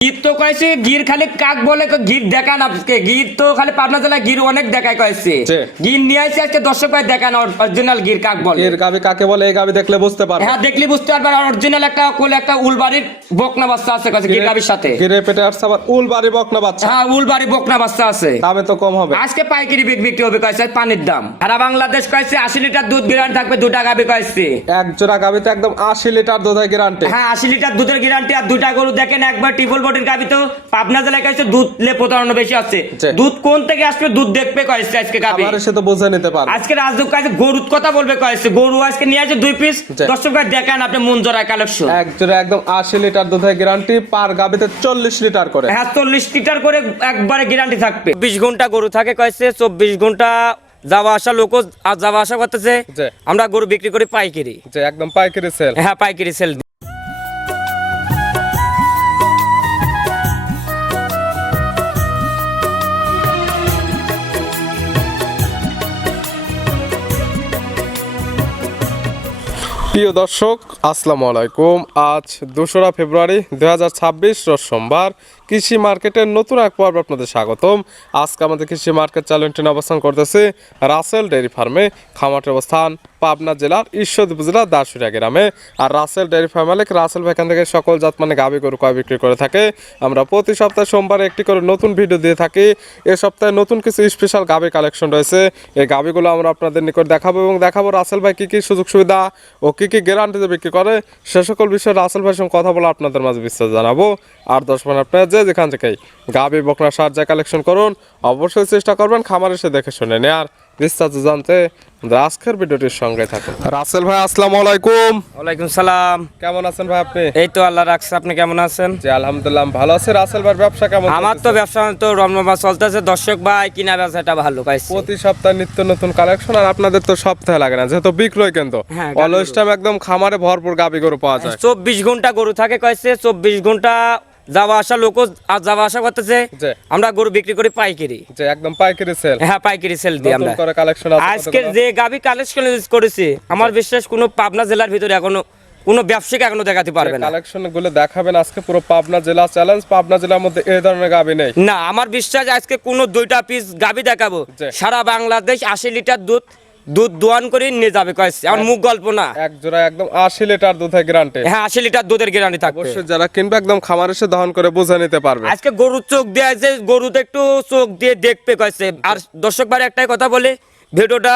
গির তো কয়েছে গির খালি কাক বলে গির দেখান আজকে গির তো খালি পাবনা জেলায় গির অনেক দেখায় কয়েছে গির নিয়ে আসছে আজকে দর্শক ভাই দেখান অরিজিনাল গির কাক বলে এর গাবি কাকে বলে এই গাবি দেখলে বুঝতে পারবে। হ্যাঁ দেখলি বুঝতে পারবে অরিজিনাল একটা কোলে একটা উলবাড়ির বকনা বাচ্চা আছে কয়েছে গির গাবির সাথে গিরে পেটে আসছে আবার উলবাড়ি বকনা বাচ্চা। হ্যাঁ উলবাড়ি বকনা বাচ্চা আছে দামে তো কম হবে। আজকে পাইকারি বিক্রি হবে কয়েছে পানির দাম সারা বাংলাদেশ কয়েছে 80 লিটার দুধ গ্যারান্টি থাকবে দুটা গাবি কয়েছে এক জোড়া গাবিতে একদম 80 লিটার দুধের গ্যারান্টি। হ্যাঁ 80 লিটার দুধের গ্যারান্টি আর দুটা গরু দেখেন একবার ট্রিপল বডির গাবি তো পাবনা জেলায় কয়েছে দুধ লে প্রতারণা বেশি আছে দুধ কোন থেকে আসবে দুধ দেখবে কয়েছে আজকে গাবি আমার সে তো বুঝে নিতে পারবে। আজকে রাজদূত কাছে গরুর কথা বলবে কয়েছে গরু আজকে নিয়ে আসে 2 পিস দর্শক ভাই দেখেন আপনি মন জোড়া কালেকশন এক জোড়া একদম 80 লিটার দুধের গ্যারান্টি পার গাবিতে 40 লিটার করে। হ্যাঁ 40 লিটার করে একবারে গ্যারান্টি থাকবে 24 ঘন্টা গরু থাকে কয়েছে 24 ঘন্টা যাওয়া আসা লোক আর যাওয়া আসা করতেছে আমরা গরু বিক্রি করি পাইকারি যে একদম পাইকারি সেল। হ্যাঁ পাইকারি সেল। প্রিয় দর্শক আসসালামু আলাইকুম। আজ 2রা ফেব্রুয়ারি 2026 রোজ সোমবার। কৃষি মার্কেটের নতুন এক পর্ব আপনাদের স্বাগতম। আজকে আমাদের কৃষি মার্কেট চ্যানেলটি অবস্থান করতেছে রাসেল ডেয়ারি ফার্মে। খামারটির অবস্থান পাবনা জেলার ঈশ্বরদী উপজেলার দাসুরিয়া গ্রামে। আর রাসেল ডেয়ারি ফার্ম মালিক রাসেল ভাই এখান থেকে সকল জাত মানে গাভী গরু কয় বিক্রি করে থাকে। আমরা প্রতি সপ্তাহে সোমবারে একটি করে নতুন ভিডিও দিয়ে থাকি। এ সপ্তাহে নতুন কিছু স্পেশাল গাভী কালেকশন রয়েছে। এই গাভীগুলো আমরা আপনাদের নিকট দেখাবো এবং দেখাবো রাসেল ভাই কী কী সুযোগ সুবিধা ও কী কী গ্যারান্টিতে বিক্রি করে সে সকল বিষয়ে রাসেল ভাইয়ের সঙ্গে কথা বলে আপনাদের মাঝে বিস্তারিত জানাবো। আর 10 মিনিট আপনারা যেখান থেকেই গাভী বকনা সার যা কালেকশন করুন অবশ্যই চেষ্টা করবেন খামার এসে দেখে শুনে নেয়ার বিস্তারিত জানতে আজকের ভিডিওটির সঙ্গে থাকুন। রাসেল ভাই আসসালামু আলাইকুম। ওয়ালাইকুম সালাম। কেমন আছেন ভাই আপনি? এই তো আল্লাহ রাখছে, আপনি কেমন আছেন? জি আলহামদুলিল্লাহ ভালো আছে। রাসেল ভাইয়ের ব্যবসা কেমন? আমার তো ব্যবসা তো রমরমা চলতেছে, দর্শক ভাই কিনা বেচাটা ভালো পাইছে। প্রতি সপ্তাহে নিত্য নতুন কালেকশন। আর আপনাদের তো সপ্তাহে লাগে না যেহেতু বিক্রয় কেন্দ্র, অলওয়েজ টাইম একদম খামারে ভরপুর গাভী গরু পাওয়া যায়। 24 ঘন্টা গরু থাকে কয়েছে 24 ঘন্টা যাওয়া আসা লোক আর যাওয়া আসা করতেছে আমরা গরু বিক্রি করি পাইকারি যে একদম পাইকারি সেল। হ্যাঁ পাইকারি সেল দিই আমরা। করে কালেকশন আজকে যে গাভী কালেকশন করেছি আমার বিশ্বাস কোনো পাবনা জেলার ভিতরে এখনো কোনো ব্যবসায়িক এখনো দেখাতে পারবে না। কালেকশন গুলো দেখাবেন আজকে পুরো পাবনা জেলা চ্যালেঞ্জ। পাবনা জেলার মধ্যে এই ধরনের গাভী নেই না। আমার বিশ্বাস আজকে কোনো 2টা পিস গাভী দেখাবো সারা বাংলাদেশ 80 লিটার দুধ দোয়ান করে নিয়ে যাবে কয়েছে। আমার মুখ গল্প না। এক জোড়া একদম 80 লিটার দুধের গ্যারান্টি। হ্যাঁ 80 লিটার দুধের গ্যারান্টি থাকবে। অবশ্যই যারা কিনবে একদম খামার এসে দহন করে বুঝে নিতে পারবে। আজকে গরুর চোখ দিয়ে আছে, গরুতে একটু চোখ দিয়ে দেখবে কয়েছে। আর দর্শক ভাই একটাই কথা বলে ভিডিওটা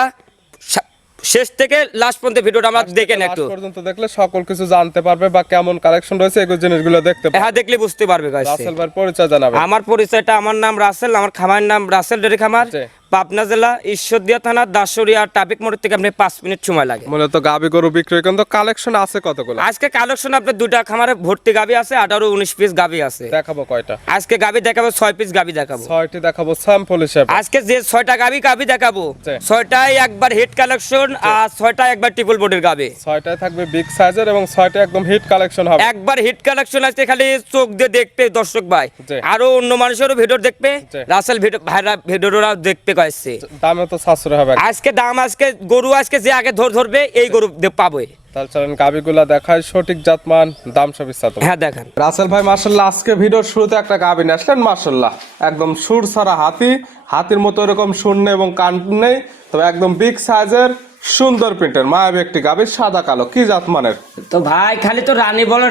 শেষ থেকে লাস্ট পর্যন্ত ভিডিওটা আমরা দেখেন একটু পর্যন্ত দেখলে সকল কিছু জানতে পারবে বা কেমন কালেকশন রয়েছে এই জিনিসগুলো দেখতে পারবে। হ্যাঁ দেখলে বুঝতে পারবে গাইস। রাসেল ভাইয়ের পরিচয় জানাবেন। আমার পরিচয়টা, আমার নাম রাসেল, আমার খামারের নাম রাসেল ডেয়ারি খামার, পাবনা জেলা ঈশ্বরদী থানা দাসুরিয়া ট্রাফিক মোড় থেকে আপনি 5 মিনিট সময় লাগে। মূলত গাভী গরু বিক্রয় কিন্তু কালেকশন আছে কতগুলো? আজকে কালেকশন আপনার 2টা খামারে ভর্তি গাভী আছে, 18-19 পিস গাভী আছে। দেখাবো কয়টা? আজকে গাভী দেখাবো 6 পিস গাভী দেখাবো। 6টি দেখাবো স্যাম্পল হিসেবে। আজকে যে 6টা গাভী দেখাবো 6টাই একবার হিট কালেকশন আর 6টা একবার ট্রিপল বডির গাভী। 6টাই থাকবে বিগ সাইজের এবং 6টা একদম হিট কালেকশন হবে। একবার হিট কালেকশন আজকে খালি চোখ দিয়ে দেখতে দর্শক ভাই আরো অন্য মানুষেরও ভিডিও দেখবে, রাসেল ভাইরা ভিডিওটা দেখতে কয়েছে। দামে তো সাশ্রয় হবে আজকে দাম। আজকে গরু আজকে যে আগে ধরবে এই গরু পাবে। তাহলে চলেন গাভীগুলা দেখায় সঠিক জাতমান দাম সব বিস্তারিত। হ্যাঁ দেখেন রাসেল ভাই মাশাআল্লাহ আজকে ভিডিওর শুরুতে একটা গাভী নিয়ে আসলেন মাশাআল্লাহ একদম সুর ছাড়া হাতির মতো এরকম শূন্য এবং কান নেই, তবে একদম বিগ সাইজের সুন্দর প্রিন্টের মায়াবী একটি গাভী সাদা কালো। কি জাত মানের? তো ভাই খালি তো রানী বলে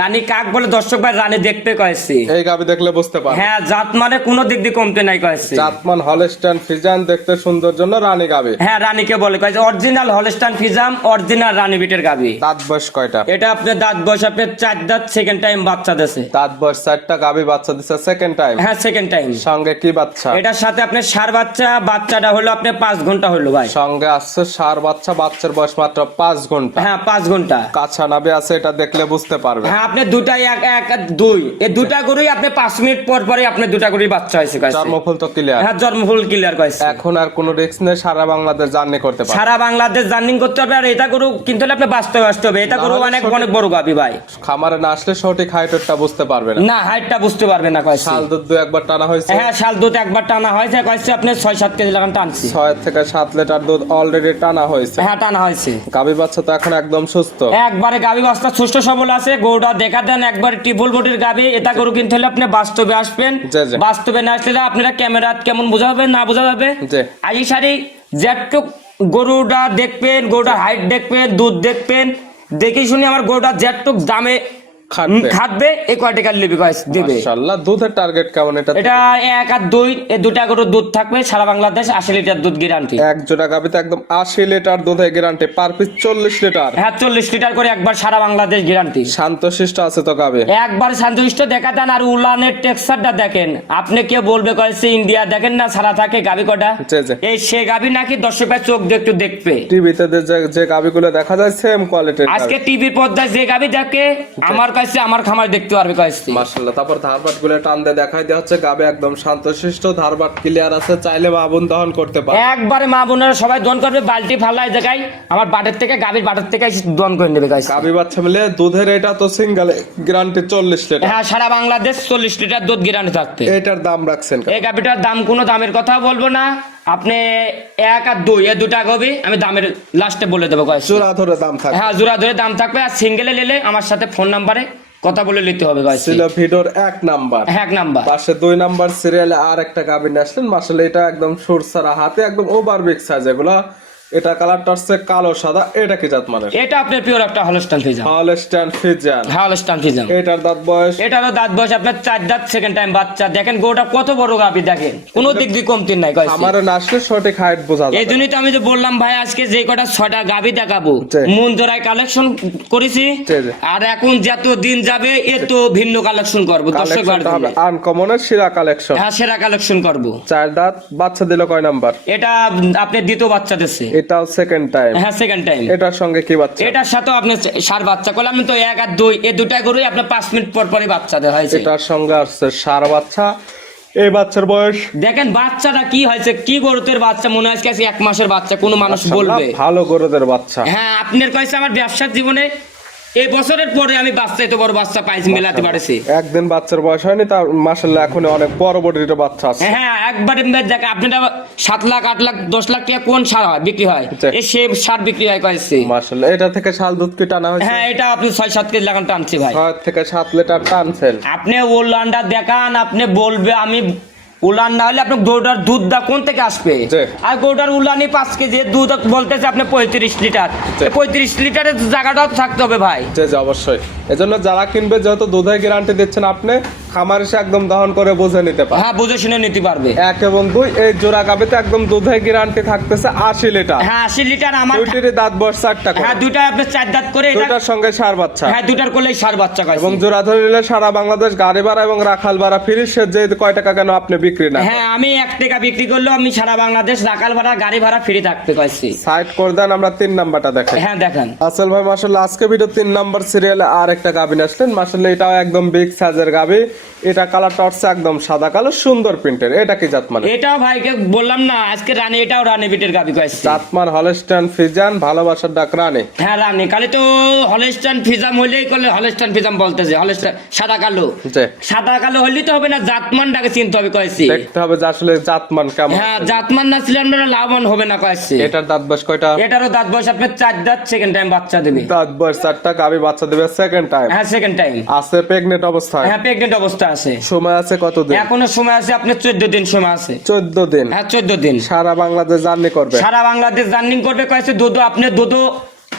রানী কাক বলে দর্শক ভাই রানী দেখতে কয়েছে। এই গাভী দেখলে বুঝতে পারবে। হ্যাঁ জাত মানে কোনো দিক দিয়ে কমতে নাই কয়েছে। জাতমান হলস্টাইন ফ্রিজিয়ান দেখতে সুন্দর জন্য রানী গাভী। হ্যাঁ রানীকে বলে কয়েছে অরিজিনাল হলস্টাইন ফ্রিজিয়ান অরিজিনাল রানী বিটের গাভী। দাঁত বয়স কয়টা? এটা আপনার দাঁত বয়স আপনার 4 দাঁত, সেকেন্ড টাইম বাচ্চা দিয়েছে। দাঁত বয়স 4টা, গাভী বাচ্চা দিছে সেকেন্ড টাইম। হ্যাঁ সেকেন্ড টাইম। সঙ্গে কি বাচ্চা? এটার সাথে আপনার ষাঁড় বাচ্চা, বাচ্চাটা হলো আপনার 5 ঘন্টা হলো ভাই। সঙ্গে আসছে ষাঁড় বাচ্চা, বাচ্চার বয়স মাত্র 5 ঘন্টা। হ্যাঁ 5 ঘন্টা। কাঁচা নাভি আছে, এটা দেখলে বুঝতে পারবে। হ্যাঁ আপনি দুটাই এক 2 এই দুটা গরুই আপনি 5 মিনিট পর পরে আপনি দুটা গরুই বাচ্চা হয়েছে কয়েছে। জন্মফল তো ক্লিয়ার। হ্যাঁ জন্মফল ক্লিয়ার কয়েছে। এখন আর কোনো রিস্ক নেই, সারা বাংলাদেশ জার্নি করতে পারবে। সারা বাংলাদেশ জার্নি করতে হবে। আর এটা গরু কিনতে হলে আপনি বাস্তবে আসতে হবে। এটা গরু অনেক বড় গাভী ভাই। খামারে না আসলে সঠিক হাইটটা বুঝতে পারবে না। না হাইটটা বুঝতে পারবে না কয়েছে। শাল দুধ একবার টানা হয়েছে। হ্যাঁ শাল দুধ একবার টানা হয়েছে কয়েছে আপনি 6-7 কেজি লাগান টানছি। 6 থেকে 7 লিটার দুধ অলরেডি টানা টানা হয়েছে। হ্যাঁ টানা হয়েছে। গাভী বাচ্চা তো এখন একদম সুস্থ, একবারে গাভী বাচ্চা সুস্থ সবল আছে। গরুটা দেখা দেন একবার ট্রিপল বডির গাভী। এটা গরু কিনতে হলে আপনি বাস্তবে আসবেন, জি, জি। বাস্তবে না আসলে আপনারা ক্যামেরা কেমন বোঝা হবে না বোঝা যাবে। জি। আই সারি যেটুক গরুটা দেখবেন, গরুটার হাইট দেখবেন, দুধ দেখবেন, দেখে শুনে আমার গরুটা যেটুক দামে খাটবে এই কয়টা কাল লিবি দিবে। মাশাআল্লাহ। দুধের টার্গেট কেমন এটা? এটা 1 আর 2 এই দুটা গরুর দুধ থাকবে সারা বাংলাদেশ 80 লিটার দুধ গ্যারান্টি। এক জোড়া গাভীতে একদম 80 লিটার দুধের গ্যারান্টি, পার পিস 40 লিটার। হ্যাঁ 40 লিটার করে একবার সারা বাংলাদেশ গ্যারান্টি। শান্তশিষ্ট আছে তো গাভী, একবার শান্তশিষ্ট দেখা দেন। আর উলানের টেক্সচারটা দেখেন, আপনি কে বলবে কয়েছে ইন্ডিয়া দেখেন না সারা থাকে গাভী কটা, জি, জি। এই সে গাভী নাকি দর্শকের চোখ দিয়ে একটু দেখবে। টিভিতে যে গাভীগুলো দেখা যায় সেম কোয়ালিটির। আজকে টিভির পর্দায় যে গাভী দেখে আমার কাছে আমার খামার দেখতে পারবে কয়েছে। মাশাআল্লাহ। তারপর ধারবাট গুলো টান দিয়ে দেখাই দেওয়া হচ্ছে, গাভী একদম শান্তশিষ্ট, ধারবাট ক্লিয়ার আছে, চাইলে মা বোন দহন করতে পারে। একবারে মা বোনেরা সবাই দন করবে, বালতি ফালায় দেখাই আমার বাটের থেকে গাভীর বাটের থেকে দন করে নেবে গাইছে। গাভী বাচ্চা মিলে দুধের এটা তো সিঙ্গেল গ্যারান্টি 40 লিটার। হ্যাঁ সারা বাংলাদেশ 40 লিটার দুধ গ্যারান্টি থাকবে। এটার দাম রাখছেন কত? এই গাভীটার দাম কোনো দামের কথা বলবো না, আপনি 1 আর 2 এই দুটা গাভী আমি দামের লাস্টে বলে দেবো কয়েছে। জোড়া ধরে দাম থাকবে। হ্যাঁ জোড়া ধরে দাম থাকবে। আর সিঙ্গেলে নিলে আমার সাথে ফোন নাম্বারে কথা বলে নিতে হবে গাইছে। ছিল ভিডিওর 1 নাম্বার, 1 নাম্বার পাশে 2 নাম্বার সিরিয়ালে আর একটা গাভী নিয়ে আসলেন। মাশাআল্লাহ এটা একদম সুরসারা হাতে, একদম ওভার বিগ সাইজ। এগুলা এটা কালারটা হচ্ছে কালো সাদা। এটা কি জাত মানে? এটা আপনার পিওর একটা Holstein Friesian. Holstein Friesian. Holstein Friesian. এটার দাঁত বয়স? এটারও দাঁত বয়স আপনার 4 দাঁত, সেকেন্ড টাইম বাচ্চা। দেখেন গরুটা কত বড় গাভী, দেখেন কোনো দিক দিয়ে কমতি নাই গাইছে। আমার না আসলে সঠিক হাইট বোঝা যায়। এই জন্যই তো আমি যে বললাম ভাই আজকে যে কটা 6টা গাভী দেখাবো জি। মন জোড়ায় কালেকশন করেছি। জি, জি। আর এখন যত দিন যাবে এত ভিন্ন কালেকশন করব দর্শক কালেকশনটা হবে আনকমনের সেরা কালেকশন। হ্যাঁ সেরা কালেকশন করব। 4 দাঁত, বাচ্চা দিল কয় নাম্বার? এটা আপনি দ্বিতীয় বাচ্চা দিচ্ছে। এটাও সেকেন্ড টাইম। হ্যাঁ সেকেন্ড টাইম। এটার সঙ্গে কি বাচ্চা? এটার সাথে আপনি সার বাচ্চা করলাম তো 1 আর 2 এই দুটা গরুই আপনার 5 মিনিট পর পরই বাচ্চা দেওয়া হয়েছে। এটার সঙ্গে আসছে সার বাচ্চা। এই বাচ্চার বয়স? দেখেন বাচ্চাটা কি হয়েছে, কি গরুতের বাচ্চা মনে হয় কাছে 1 মাসের বাচ্চা, কোনো মানুষ বলবে। ভালো গরুদের বাচ্চা। হ্যাঁ আপনার কাছে আমার ব্যবসার জীবনে এই বছরের পরে আমি বাচ্চা এত বড় বাচ্চা পাইছি, মেলাতে পারছি। একদিন বাচ্চার বয়স হয়নি, তার মাশাআল্লাহ এখন অনেক বড় বড় বাচ্চা আছে। হ্যাঁ একবারে দেখ আপনারা 7 লাখ 8 লাখ 10 লাখ টাকা কোন সার হয় বিক্রি হয়, এই সে সার বিক্রি হয় কয়েছে। মাশাআল্লাহ। এটা থেকে শাল দুধ কি টানা হয়েছে? হ্যাঁ এটা আপনি 6-7 কেজি লাগান টানছি ভাই। 6 থেকে 7 লিটার টানছেন। আপনি ওলানটা দেখান, আপনি বলবে আমি উলান না হলে আপনার গরুটার দুধ দা কোন থেকে আসবে? জি। আর গরুটার উলানি 5 কেজি দুধ বলতেছে আপনি 35 লিটার। জি। 35 লিটারের জায়গাটাও থাকতে হবে ভাই। জি জি অবশ্যই। এজন্য যারা কিনবে, যেহেতু দুধের গ্যারান্টি দিচ্ছেন আপনি, খামার এসে একদম দহন করে বুঝে নিতে পারবে। হ্যাঁ বুঝে শুনে নিতে পারবে। 1 এবং 2 এই জোড়া গাবিতে একদম দুধের গ্যারান্টি থাকতেছে 80 লিটার। হ্যাঁ 80 লিটার আমার। দুইটির দাঁত বয়স 4টা করে। হ্যাঁ দুইটা আপনি 4 দাঁত করে এটা। দুটার সঙ্গে সার বাচ্চা। হ্যাঁ দুইটার করলেই সার বাচ্চা কয়। এবং জোড়া ধরে নিলে সারা বাংলাদেশ গাড়ি ভাড়া এবং রাখাল ভাড়া ফ্রি। সে যে কয় টাকা কেন আপনি বিক্রি না? হ্যাঁ আমি 1 টাকা বিক্রি করলেও আমি সারা বাংলাদেশ রাখাল ভাড়া গাড়ি ভাড়া ফ্রি থাকতে কইছি। সাইড করে দেন, আমরা 3 নাম্বারটা দেখাই। হ্যাঁ দেখান। আসল ভাই মাশাআল্লাহ আজকে ভিডিও 3 নাম্বার সিরিয়ালে আর একটা গাবি আসলেন। মাশাআল্লাহ এটাও একদম বিগ সাইজের গাবি। এটা কালারটা হচ্ছে একদম সাদা কালো, সুন্দর প্রিন্টের। এটা কি জাত মানে? এটাও ভাইকে বললাম না আজকে রানী, এটাও রানী বিটের গাবি কইছি। জাতমান হলস্টাইন ফ্রিজিয়ান, ভালোবাসার ডাক রানী। হ্যাঁ রানী, খালি তো হলস্টাইন ফিজাম হইলেই করলে হলস্টাইন ফিজাম বলতেছে। হলস্টাইন সাদা কালো, জি। সাদা কালো হইলেই তো হবে না, জাতমানটাকে চিনতে হবে কইছি। দেখতে হবে যে আসলে জাতমান কেমন। হ্যাঁ জাতমান না ছিলেন না লাভবান হবে না কইছি। এটার দাঁত বয়স কয়টা? এটারও দাঁত বয়স আপনার 4 দাঁত, সেকেন্ড টাইম বাচ্চা দেবে। দাঁত বয়স 4টা, গাবি বাচ্চা দেবে সেকেন্ড টাইম। হ্যাঁ সেকেন্ড টাইম। আছে প্রেগনেন্ট অবস্থায়? হ্যাঁ প্রেগনেন্ট অবস্থা আছে। সময় আছে কতদিন? এখনো সময় আছে আপনার 14 দিন সময় আছে। 14 দিন। হ্যাঁ 14 দিন। সারা বাংলাদেশ জার্নি করবে? সারা বাংলাদেশ জার্নি করবে কয়েছে। দুধ আপনি দুধ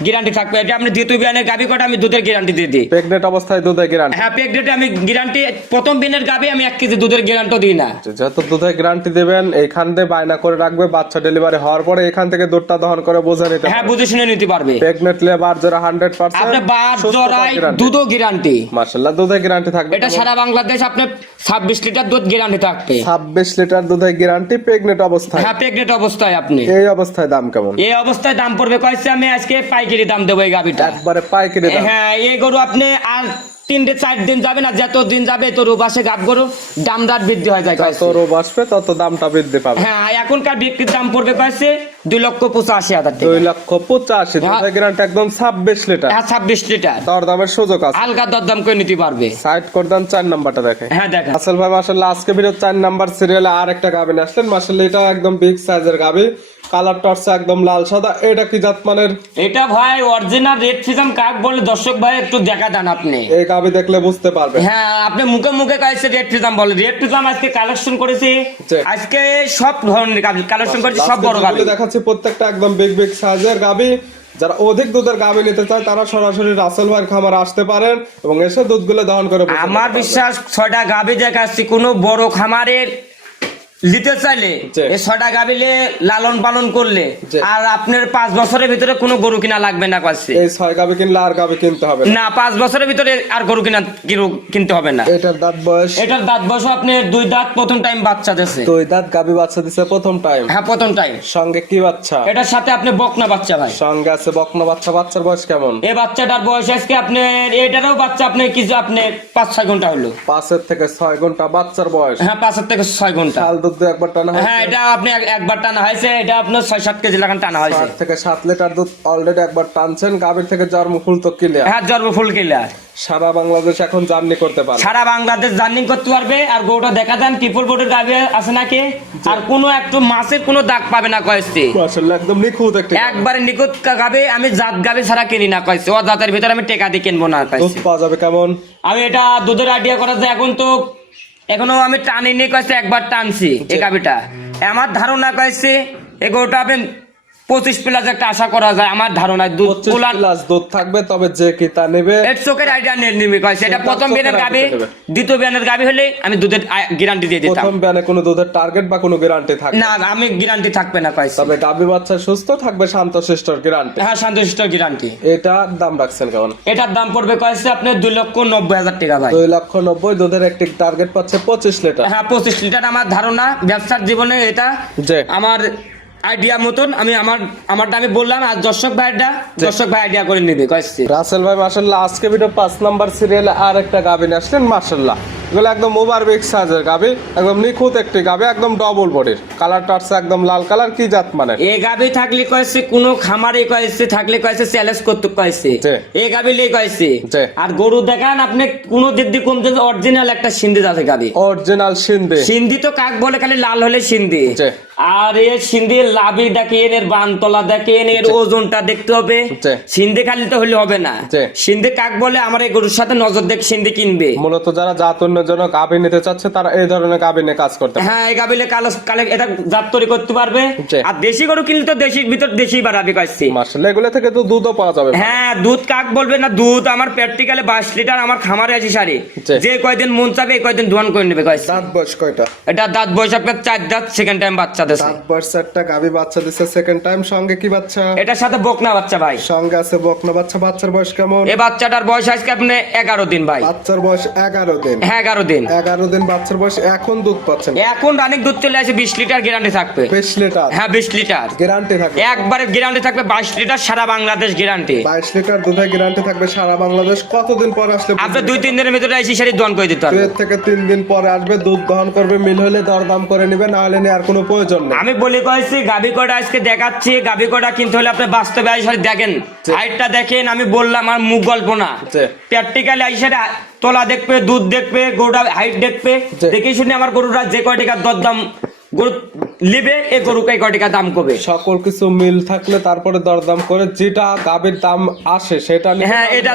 গ্যারান্টি থাকবে। এটা আপনি দ্বিতীয় বিয়ানের গাবি কটা আমি দুধের গ্যারান্টি দিয়ে দিই। প্রেগনেন্ট অবস্থায় দুধের গ্যারান্টি? হ্যাঁ প্রেগনেন্টে আমি গ্যারান্টি, প্রথম বিয়ানের গাবি আমি 1 কেজি দুধের গ্যারান্টি দিই না। যত দুধের গ্যারান্টি দিবেন এইখান থেকে বায়না করে রাখবে, বাচ্চা ডেলিভারি হওয়ার পরে এখান থেকে দুধটা দহন করে বোঝা নিতে হ্যাঁ বুঝে শুনে নিতে পারবে। প্রেগনেন্ট লেবার যারা 100% আপনি বার জরাই দুধও গ্যারান্টি। মাশাআল্লাহ দুধের গ্যারান্টি থাকবে। এটা সারা বাংলাদেশ আপনার 26 লিটার দুধ গ্যারান্টি থাকবে। 26 লিটার দুধের গ্যারান্টি প্রেগনেন্ট অবস্থায়? হ্যাঁ প্রেগনেন্ট অবস্থায় আপনি। এই অবস্থায় দাম কেমন? এই অবস্থায় দাম পড়বে কয়েছে আমি আজকে পাইকারি দাম দেবো এই গাবিটা। একবারে পাইকারি দাম? হ্যাঁ এই গরু আপনি আর 3-4 দিন যাবে না, যত দিন যাবে তোর উপাসে গাব গরু দাম রাত বৃদ্ধি হয়ে যায়। যত রোগ আসবে তত দামটা বৃদ্ধি পাবে। হ্যাঁ এখনকার বিক্রির দাম পড়বে কয়েছে 2,85,000 টাকা। 2,85,000 দুধের গ্যারান্টি একদম 26 লিটার। হ্যাঁ 26 লিটার। দরদামের সুযোগ আছে, হালকা দরদাম করে নিতে পারবে। সাইড করে দেন 4 নাম্বারটা দেখে। হ্যাঁ দেখেন আসল ভাই মাশাআল্লাহ আজকে ভিডিও 4 নাম্বার সিরিয়ালে আর একটা গাভী নিয়ে আসলেন। মাশাআল্লাহ এটা একদম বিগ সাইজের গাভী, কালারটা হচ্ছে একদম লাল সাদা। এটা কি জাত মানের? এটা ভাই অরিজিনাল রেড ফিজাম কাক বলে, দর্শক ভাই একটু দেখা দেন আপনি। এই গাভী দেখলে বুঝতে পারবে। হ্যাঁ আপনি মুখে মুখে কাইছে রেড ফিজাম বলে। রেড ফিজাম আজকে কালেকশন করেছি, জি। আজকে সব ধরনের গাভী কালেকশন করেছি, সব বড় গাভী দেখাচ্ছি, প্রত্যেকটা একদম বিগ বিগ সাইজের গাভী। যারা অধিক দুধের গাভী নিতে চায় তারা সরাসরি রাসেল ভাইয়ের খামার আসতে পারেন এবং এসে দুধগুলো দহন করে বুঝে আমার নিতে বিশ্বাস 6টা গাভী দেখাচ্ছি, কোনো বড় খামারের নিতে চাইলে জি। এই 6টা গাভীলে লালন পালন করলে জি। আর আপনার 5 বছরের ভিতরে কোনো গরু কিনা লাগবে না কাছে। এই 6 গাভী কিনলে আর গাভী কিনতে হবে না। না 5 বছরের ভিতরে আর গরু কিনতে হবে না। এটার দাঁত বয়স? এটার দাঁত বয়স আপনার 2 দাঁত, প্রথম টাইম বাচ্চা দিয়েছে। 2 দাঁত গাভী বাচ্চা দিছে প্রথম টাইম। হ্যাঁ প্রথম টাইম। সঙ্গে কি বাচ্চা? এটার সাথে আপনি বকনা বাচ্চা ভাই। সঙ্গে আছে বকনা বাচ্চা। বাচ্চার বয়স কেমন? এই বাচ্চাটার বয়স আজকে আপনার, এটারও বাচ্চা আপনার কিছু আপনার 5-6 ঘন্টা হলো। 5 থেকে 6 ঘন্টা বাচ্চার বয়স। হ্যাঁ 5 থেকে 6 ঘন্টা। শাল দুধ দিয়ে একবার টানা হয়। হ্যাঁ এটা আপনি একবার টানা হয়েছে, এটা আপনার 6-7 কেজি লাগান টানা হয়েছে। 7 থেকে 7 লিটার দুধ অলরেডি একবার টানছেন। গাভীর থেকে জন্ম ফুল তো ক্লিয়ার। হ্যাঁ জন্ম ফুল কিলা। সারা বাংলাদেশ এখন জার্নি করতে পারে। সারা বাংলাদেশ জার্নি করতে পারবে। আর গরুটা দেখা দেন ট্রিপল বোর্ডের গাভী আছে নাকি, আর কোনো একটু মাছের কোনো দাগ পাবে না কয়েছে। মাশাআল্লাহ একদম নিখুঁত একটা একবারে নিখুঁত গাভী। আমি জাত গাভী ছাড়া কিনি না কয়েছে, ও জাতের ভিতরে আমি টেকা দিয়ে কিনবো না দুধ কয়েছে। পাওয়া যাবে কেমন? আমি এটা দুধের আইডিয়া করা যায়, এখন তো এখনো আমি টানিনি কয়েছে, একবার টানছি এই গাভীটা। আমার ধারণা কয়েছে এই গরুটা আপনি 25 প্লাস একটা আশা করা যায় আমার ধারণায়। দুধ 25 প্লাস দুধ থাকবে, তবে যে কি তা নেবে এর চোখের আইডিয়া নিবে কয়েছে। এটা প্রথম বিয়ানের গাভী, দ্বিতীয় বিয়ানের গাভী হলে আমি দুধের গ্যারান্টি দিয়ে দিতাম। প্রথম বিয়ানে কোনো দুধের টার্গেট বা কোনো গ্যারান্টি থাকবে না আমি গ্যারান্টি থাকবে না কয়েছে। তবে গাভী বাচ্চা সুস্থ থাকবে, শান্তশিষ্টর গ্যারান্টি। হ্যাঁ শান্তশিষ্টর গ্যারান্টি। এটার দাম রাখছেন কেমন? এটার দাম পড়বে কয়েছে আপনার 2,90,000 টাকা ভাই। 2,90,000। দুধের একটি টার্গেট পাচ্ছে 25 লিটার। হ্যাঁ 25 লিটার। আমার ধারণা ব্যবসার জীবনে এটা জি। আমার আইডিয়া মতন আমি আমারটা আমি বললাম, আর দর্শক ভাই আইডিয়া করে নিবে কয়েছে। রাসেল ভাই মাশাআল্লাহ আজকে ভিডিও 5 নাম্বার সিরিয়ালে আর একটা গাভী নিয়ে আসলেন। মাশাআল্লাহ এগুলো একদম ওভার বিগ সাইজের গাভী, একদম নিখুঁত একটি গাভী, একদম ডবল বডির। কালারটা আছে একদম লাল কালার। কি জাত মানে? এই গাভী থাকলে কয়েছে কোন খামারে কয়েছে থাকলে কয়েছে চ্যালেঞ্জ করতে কয়েছে। জি। এই গাভী লে কয়েছে। জি। আর গরু দেখান আপনি কোন দিক দিয়ে কমতে, অরিজিনাল একটা সিন্ধি আছে গাভী। অরিজিনাল সিন্ধি। সিন্ধি তো কাক বলে, খালি লাল হলে সিন্ধি। জি। আর এই সিন্ধির লাভি দেখেন, এর বানতলা দেখেন, এর ওজনটা দেখতে হবে। জি। সিন্ধি খালি তো হলে হবে না। জি। সিন্ধি কাক বলে আমার এই গরুর সাথে নজর দেখ সিন্ধি কিনবে। মূলত যারা জাত উন্নয়নের গাভী নিতে চাচ্ছে তারা এই ধরনের গাভী নিয়ে কাজ করতে পারে। হ্যাঁ এই গাবিলে কালে এটা জাত তৈরি করতে পারবে। জি। আর দেশি গরু কিনলে তো দেশির ভিতর দেশি বাড়াবে কয়েছে। মাশাআল্লাহ এগুলো থেকে তো দুধও পাওয়া যাবে। হ্যাঁ দুধ কাক বলবে না, দুধ আমার প্র্যাকটিক্যালে 22 লিটার আমার খামারে আছে সারি। জি। যে কয়দিন মন চাবে এই কয়দিন দোয়ান করে নেবে কয়েছে। দাঁত বয়স কয়টা? এটা দাঁত বয়স আপনার 4 দাঁত, সেকেন্ড টাইম বাচ্চা দিছে। দাঁত বয়স 4টা, গাভী বাচ্চা দিছে সেকেন্ড টাইম। সঙ্গে কি বাচ্চা? এটার সাথে বকনা বাচ্চা ভাই। সঙ্গে আছে বকনা বাচ্চা। বাচ্চার বয়স কেমন? এই বাচ্চাটার বয়স আজকে আপনি 11 দিন ভাই। বাচ্চার বয়স 11 দিন। হ্যাঁ 11 দিন। 11 দিন বাচ্চার বয়স। এখন দুধ পাচ্ছেন? এখন রানিক দুধ চলে আসে 20 লিটার গ্যারান্টি থাকবে। 20 লিটার? হ্যাঁ 20 লিটার গ্যারান্টি থাকবে। একবারে গ্যারান্টি থাকবে। 22 লিটার সারা বাংলাদেশ গ্যারান্টি। 22 লিটার দুধের গ্যারান্টি থাকবে সারা বাংলাদেশ। কতদিন পর আসলে? আপনি 2-3 দিনের ভিতরে এসে সারি দোয়ান করে দিতে পারবেন। 2 থেকে 3 দিন পরে আসবে, দুধ দহন করবে, মিল হলে দরদাম করে নেবে, না হলে আর কোনো প্রয়োজন নেই। আমি বলি কইছি গাবি কটা আজকে দেখাচ্ছি, গাবি কটা কিনতে হলে আপনি বাস্তবে আইসা দেখেন, হাইটটা দেখেন। আমি বললাম আর মুখ গল্প না, প্র্যাকটিক্যালি আইসা তোলা দেখবে, দুধ দেখবে, গরুটা হাইট দেখবে, দেখে শুনে আমার গরুটা যে কয় টাকা দরদাম গরু লিবে এই গরুকে কয় টাকা দাম কবে। সকল কিছু মিল থাকলে তারপরে দরদাম করে যেটা গাবির দাম আসে সেটা নিয়ে। হ্যাঁ এটা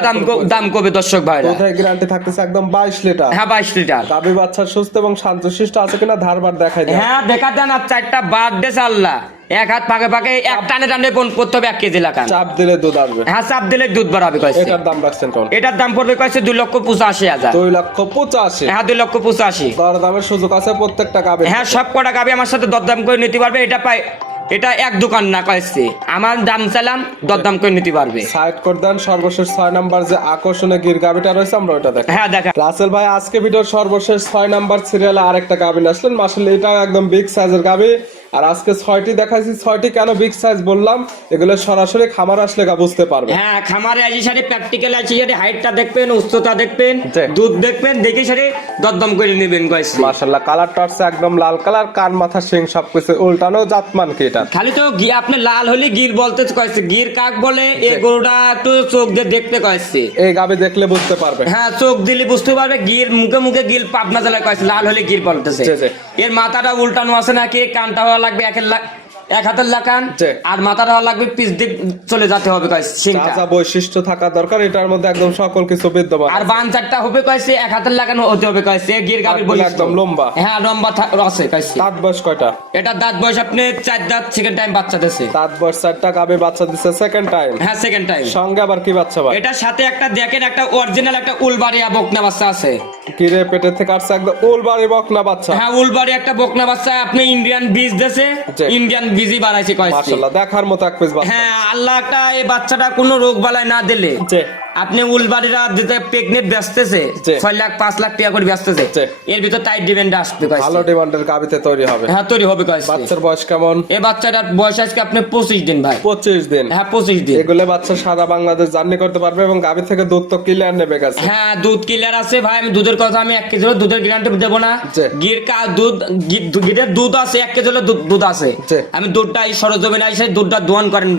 দাম কবে দর্শক ভাইরা। দুধের গ্যারান্টি থাকতেছে একদম 22 লিটার। হ্যাঁ 22 লিটার। গাবি বাচ্চা সুস্থ এবং শান্তশিষ্ট আছে কিনা ধারবার দেখাই দেন। হ্যাঁ দেখা দেন। আর 4টা বার্থডে আল্লাহ এক হাত পাকে পাকে এক টানে টানে করতে হবে 1 কেজি লাগান। চাপ দিলে দুধ আসবে। হ্যাঁ চাপ দিলে দুধ বাড়াবে কইছে। এটার দাম রাখছেন কোন? এটার দাম পড়বে কইছে 2,85,000। 2,85,000? হ্যাঁ 2,85,000। দরদামের সুযোগ আছে প্রত্যেকটা গাবে। হ্যাঁ সব কটা গাবি আমার সাথে দরদাম করে নিতে পারবে। এটা এক দোকান না কইছে, আমার দাম চালাম দরদাম করে নিতে পারবে। সাইড করে দেন। সর্বশেষ 6 নাম্বার যে আকর্ষণীয় গির গাবিটা রয়েছে আমরা ওটা দেখি। হ্যাঁ দেখা। রাসেল ভাই আজকে ভিডিওর সর্বশেষ 6 নাম্বার সিরিয়ালে আরেকটা গাবি আসলেন। মাশাআল্লাহ এটা একদম বিগ সাইজের গাবি, আর আজকে 6টি দেখাইছি, 6টি কেন বিগ সাইজ বললাম, এগুলো সরাসরি খামার আসলে বুঝতে পারবে। হ্যাঁ, খামারে আসি সাথে প্র্যাকটিক্যাল আসি সাথে হাইটটা দেখবেন, উচ্চতা দেখবেন, জি। দুধ দেখবেন, দেখে সাথে দরদাম করে নেবেন গাইস। মাশাআল্লাহ, কালারটা হচ্ছে একদম লাল কালার, কান মাথা শিং সবকিছু উল্টানো, জাতমান কি এটা? খালি তো আপনি লাল হলে গির বলতে কয়েছে, গির কাক বলে এই গরুটা একটু চোখ দিয়ে দেখতে কয়েছে। এই গাবে দেখলে বুঝতে পারবে। হ্যাঁ, চোখ দিলে বুঝতে পারবে, গির মুখে মুখে গির পাবনা জেলায় কয়েছে, লাল হলে গির বলতেছে। জি, জি। এর মাথাটা উল্টানো আছে নাকি, কানটা হওয়া লাগবে এক হাতের লাকান, জি। আর মাথাটা হওয়া লাগবে পিছ দিক চলে যেতে হবে কয়েছে যা সিংটা, যা বৈশিষ্ট্য থাকা দরকার এটার মধ্যে একদম সকল কিছু বিদ্যমান। আর বান চারটা হবে কয়েছে, এক হাতের লাগানো হতে হবে কয়েছে। গির গাবির দাঁতগুলো বৈশিষ্ট্য একদম লম্বা। হ্যাঁ, লম্বা আছে কয়েছে। দাঁত বয়স কয়টা? এটা দাঁত বয়স আপনি 4 দাঁত, সেকেন্ড টাইম বাচ্চা দিছে। দাঁত বয়স 4টা, গাবে বাচ্চা দিচ্ছে সেকেন্ড টাইম। হ্যাঁ, সেকেন্ড টাইম। সঙ্গে আবার কি বাচ্চা ভাই? এটার সাথে একটা দেখেন, একটা অরিজিনাল একটা উলবাড়িয়া বকনা বাচ্চা আছে। কিরে পেটের থেকে আসছে একদম উলবাড়ি বকনা বাচ্চা। হ্যাঁ, উলবাড়ি একটা বকনা বাচ্চা, আপনি ইন্ডিয়ান বীজ দেশে জি। ইন্ডিয়ান বীজই বানাইছে কয়েছে। মাশাআল্লাহ, দেখার মতো এক পিস বাচ্চা। হ্যাঁ, আল্লাহ একটা এই বাচ্চাটা কোনো রোগ বালাই না দিলে জি। আপনি উলবাড়িরা যেটা প্রেগনেন্ট বেচতেছে জি। 6 লাখ 5 লাখ টাকা করে বেচতেছে, জি। এর ভিতর টাইট ডিমান্ড আসবে কয়েছে। ভালো ডিমান্ডের গাবিতে তৈরি হবে। হ্যাঁ, তৈরি হবে কয়েছে। বাচ্চার বয়স কেমন? এই বাচ্চাটার বয়স আজকে আপনি 25 দিন ভাই। 25 দিন। হ্যাঁ, 25 দিন। এগুলো বাচ্চা সারা বাংলাদেশ জার্নি করতে পারবে এবং গাবি থেকে দুধ তো ক্লিয়ার নেবে গেছে। হ্যাঁ, দুধ ক্লিয়ার আছে ভাই। আমি দুধের কথা, আমি 1 কেজি হলে দুধের গ্যারান্টি দেবো না। জি। গিরের দুধ আছে, 1 কেজি হলে দুধ আছে। জি। আমি দুধটা এই সরজমিনে এসে দুধটা দোয়ান করেন,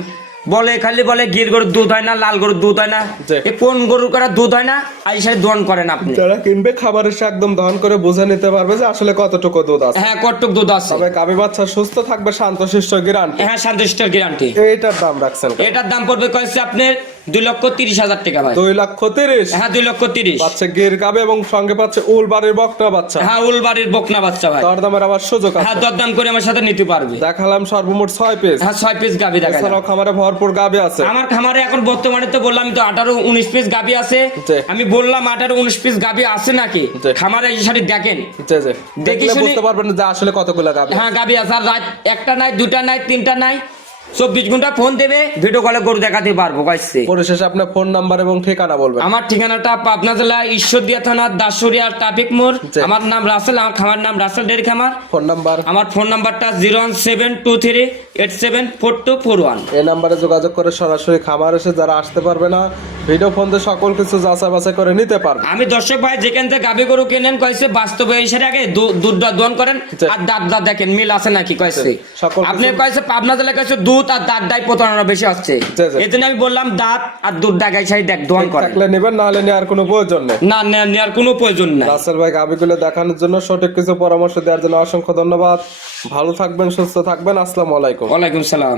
বলে খালি বলে গির গরুর দুধ হয় না, লাল গরুর দুধ হয় না, জি। এ কোন গরুর করা দুধ হয় না, আইসা দোয়ান করেন আপনি। যারা কিনবে খাবার এসে একদম দহন করে বুঝে নিতে পারবে যে আসলে কতটুকু দুধ আছে। হ্যাঁ, কটটুক দুধ আছে। তবে গাবি বাচ্চা সুস্থ থাকবে, শান্তশিষ্ট গ্যারান্টি। হ্যাঁ, শান্তিষ্টের গ্যারান্টি। এইটার দাম রাখছেন কত? এটার দাম পড়বে কয়েছে আপনার 2,30,000 টাকা ভাই। 2,30,000। হ্যাঁ, 2,30,000। পাচ্ছে গির গাবে এবং সঙ্গে পাচ্ছে উলবাড়ির বকনা বাচ্চা। হ্যাঁ, উলবাড়ির বকনা বাচ্চা ভাই। দরদামের আবার সুযোগ আছে। হ্যাঁ, দরদাম করে আমার সাথে নিতে পারবে। দেখালাম সর্বমোট 6 পিস। হ্যাঁ, 6 পিস গাবি দেখালাম। এছাড়াও খামারে ভরপুর গাবি আছে। আমার খামারে এখন বর্তমানে তো বললাম তো 18-19 পিস গাবি আছে। জি। আমি বললাম 18-19 পিস গাবি আছে নাকি, জি। খামারে এই সাথে দেখেন। জি জি, দেখি দেখলে শুনি- বুঝতে পারবেন যে আসলে কতগুলো গাবি। হ্যাঁ, গাবি আছে। আর রাত একটা নাই, দুটা নাই, তিনটা নাই, 24 ঘন্টা ফোন দেবে, ভিডিও কলে গরু দেখাতে পারবো গাইছে। পরিশেষে আপনার ফোন নাম্বার এবং ঠিকানা বলবেন। আমার ঠিকানাটা পাবনা জেলা ঈশ্বরদীয়া থানা দাসুরিয়া ট্রাফিক মোড়। জি। আমার নাম রাসেল, আমার খামার নাম রাসেল ডেয়ারি খামার। Phone number? আমার ফোন নাম্বারটা 01723874241। এই নাম্বারে যোগাযোগ করে সরাসরি খামার এসে যারা আসতে পারবে না, ভিডিও ফোন দিয়ে সকল কিছু যাচাই বাছাই করে নিতে পারবে। আমি দর্শক ভাই যেখান থেকে গাবি গরু কেনেন কয়েছে, বাস্তবে এসে আগে দুধটা দোয়ান করেন, জি। আর দাঁত দেখেন মিল আছে নাকি কয়েছে। জি। সকল আপনি কিছু- কয়েছে পাবনা জেলায় কয়েছে দুধ আর দাঁতটাই প্রতারণা বেশি হচ্ছে। জি, জি। এই জন্য আমি বললাম দাঁত আর দুধ ডাকাই সাই দেখ দোয়ান করেন। থাকলে নেবেন, না হলে নেওয়ার কোনো প্রয়োজন নেই। না, নেওয়ার কোনো প্রয়োজন নাই। রাসেল ভাই গাবিগুলো দেখানোর জন্য, সঠিক কিছু পরামর্শ দেওয়ার জন্য অসংখ্য ধন্যবাদ। ভালো থাকবেন, সুস্থ থাকবেন। আসসালামু আলাইকুম। ওয়ালাইকুম সালাম।